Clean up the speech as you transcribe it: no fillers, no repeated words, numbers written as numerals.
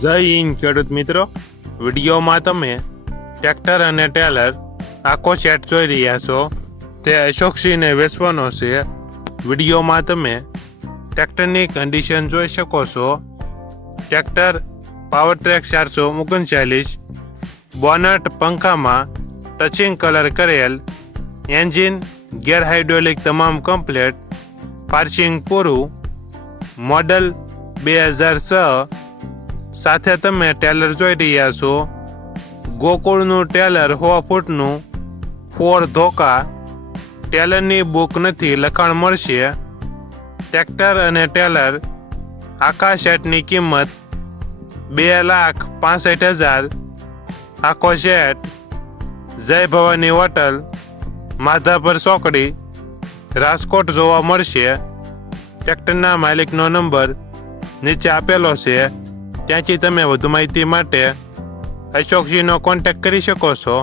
જય હિન્દ ખેડૂત મિત્રો, વિડીયોમાં તમે ટ્રેક્ટર અને ટેલર આખો સેટ જોઈ રહ્યા છો. તે અશોકસિંહને વેચવાનો છે. વિડીયોમાં તમે ટ્રેક્ટરની કન્ડિશન જોઈ શકો છો. ટ્રેક્ટર પાવર ટ્રેક 439, બોનટ પંખામાં ટચિંગ કલર કરેલ, એન્જિન ગેર હાઇડ્રોલિક તમામ કમ્પ્લેટ, પાર્સિંગ પૂરું, મોડલ 2006. સાથે તમે ટેલર જોઈ રહ્યા છો. ગોકુળનું ટેલર 6 ફૂટનું 4 ધોકા. ટેલરની બુક નથી, લખાણ મળશે. ટ્રેક્ટર અને ટેલર આખા સેટની કિંમત 2,65,000. આખો સેટ જય ભવાની હોટલ, માધાપર ચોકડી, રાજકોટ જોવા મળશે. ટ્રેક્ટરના માલિકનો નંબર નીચે આપેલો છે. ત્યાંથી તમે વધુ માહિતી માટે અશોકસિંહનો કોન્ટેક્ટ કરી શકો છો.